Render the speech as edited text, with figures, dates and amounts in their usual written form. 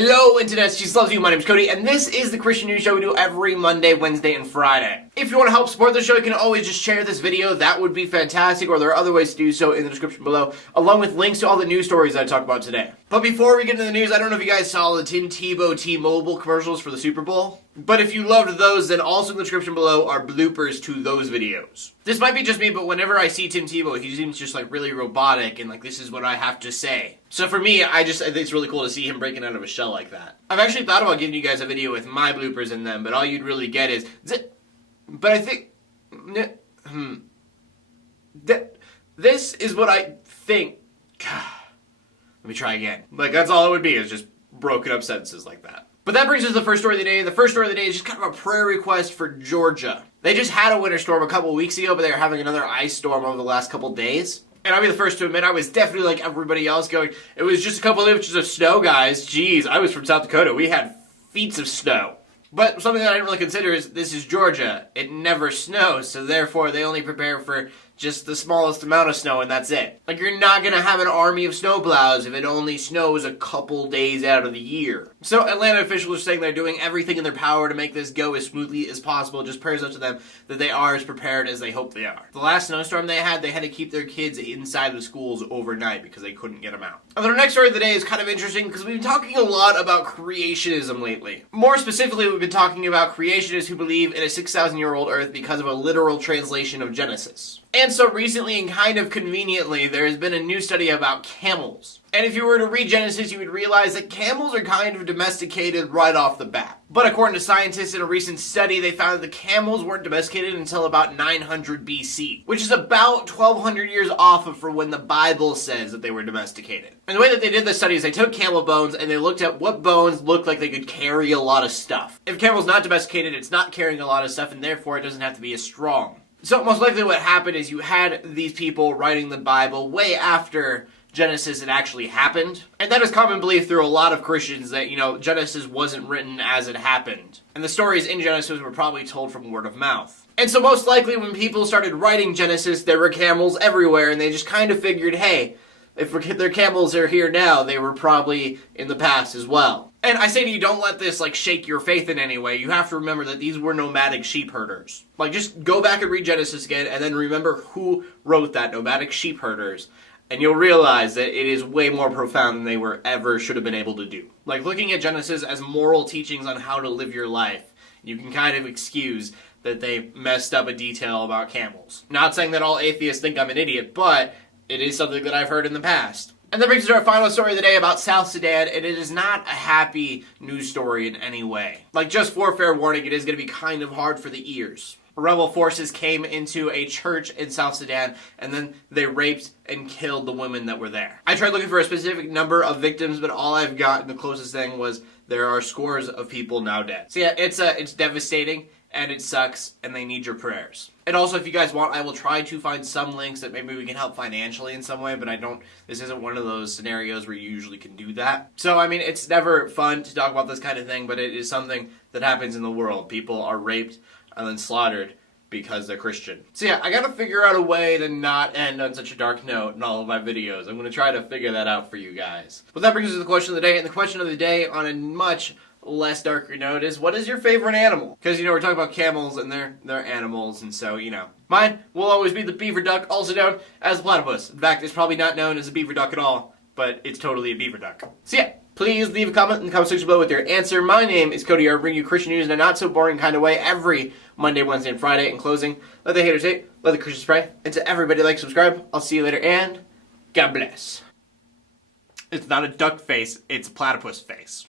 Hello Internet, she loves you. My name is Cody, and this is the Christian News Show we do every Monday, Wednesday, and Friday. If you want to help support the show, you can always just share this video. That would be fantastic, or there are other ways to do so in the description below, along with links to all the news stories I talk about today. But before we get into the news, I don't know if you guys saw the Tim Tebow T-Mobile commercials for the Super Bowl, but if you loved those, then also in the description below are bloopers to those videos. This might be just me, but whenever I see Tim Tebow, he seems just like really robotic and like this is what I have to say. So for me, I think it's really cool to see him breaking out of a shell like that. I've actually thought about giving you guys a video with my bloopers in them, but all you'd really get is but I think this is what I think. Let me try again. Like, that's all it would be, is just broken up sentences like that. But that brings us to the first story of the day. The first story of the day is just kind of a prayer request for Georgia. They just had a winter storm a couple weeks ago, but they were having another ice storm over the last couple days. And I'll be the first to admit, I was definitely like everybody else going, it was just a couple of inches of snow, guys. Jeez, I was from South Dakota. We had feet of snow. But something that I didn't really consider is this is Georgia. It never snows, so therefore they only prepare for just the smallest amount of snow and that's it. Like, you're not gonna have an army of snowplows if it only snows a couple days out of the year. So Atlanta officials are saying they're doing everything in their power to make this go as smoothly as possible. Just prayers up to them that they are as prepared as they hope they are. The last snowstorm they had to keep their kids inside the schools overnight because they couldn't get them out. And then our next story of the day is kind of interesting because we've been talking a lot about creationism lately. More specifically, we've been talking about creationists who believe in a 6,000-year-old Earth because of a literal translation of Genesis. And so recently, and kind of conveniently, there has been a new study about camels. And if you were to read Genesis, you would realize that camels are kind of domesticated right off the bat. But according to scientists in a recent study, they found that the camels weren't domesticated until about 900 BC, which is about 1,200 years off of for when the Bible says that they were domesticated. And the way that they did the study is they took camel bones and they looked at what bones looked like they could carry a lot of stuff. If a camel's not domesticated, it's not carrying a lot of stuff, and therefore it doesn't have to be as strong. So most likely what happened is you had these people writing the Bible way after Genesis had actually happened. And that is common belief through a lot of Christians that, Genesis wasn't written as it happened. And the stories in Genesis were probably told from word of mouth. And so most likely when people started writing Genesis, there were camels everywhere, and they just kind of figured, hey, if their camels are here now, they were probably in the past as well. And I say to you, don't let this shake your faith in any way. You have to remember that these were nomadic sheep herders. Just go back and read Genesis again, and then remember who wrote that, nomadic sheep herders. And you'll realize that it is way more profound than they should have been able to do. Looking at Genesis as moral teachings on how to live your life, you can kind of excuse that they messed up a detail about camels. Not saying that all atheists think I'm an idiot, but it is something that I've heard in the past. And that brings us to our final story of the day about South Sudan, and it is not a happy news story in any way. Just for fair warning, it is going to be kind of hard for the ears. Rebel forces came into a church in South Sudan, and then they raped and killed the women that were there. I tried looking for a specific number of victims, but all I've got, the closest thing was there are scores of people now dead. So yeah, it's devastating, and it sucks, and they need your prayers. And also, if you guys want, I will try to find some links that maybe we can help financially in some way, but this isn't one of those scenarios where you usually can do that. So, it's never fun to talk about this kind of thing, but it is something that happens in the world. People are raped and then slaughtered because they're Christian. So yeah, I gotta figure out a way to not end on such a dark note in all of my videos. I'm gonna try to figure that out for you guys. But that brings us to the question of the day, and the question of the day on a much less darker note is, what is your favorite animal? Because, we're talking about camels and they're animals, and so, Mine will always be the beaver duck, also known as a platypus. In fact, it's probably not known as a beaver duck at all, but it's totally a beaver duck. So yeah, please leave a comment in the comment section below with your answer. My name is Cody. I bring you Christian news in a not-so-boring kind of way every Monday, Wednesday, and Friday. In closing, let the haters hate, let the Christians pray, and to everybody subscribe. I'll see you later, and God bless. It's not a duck face, it's a platypus face.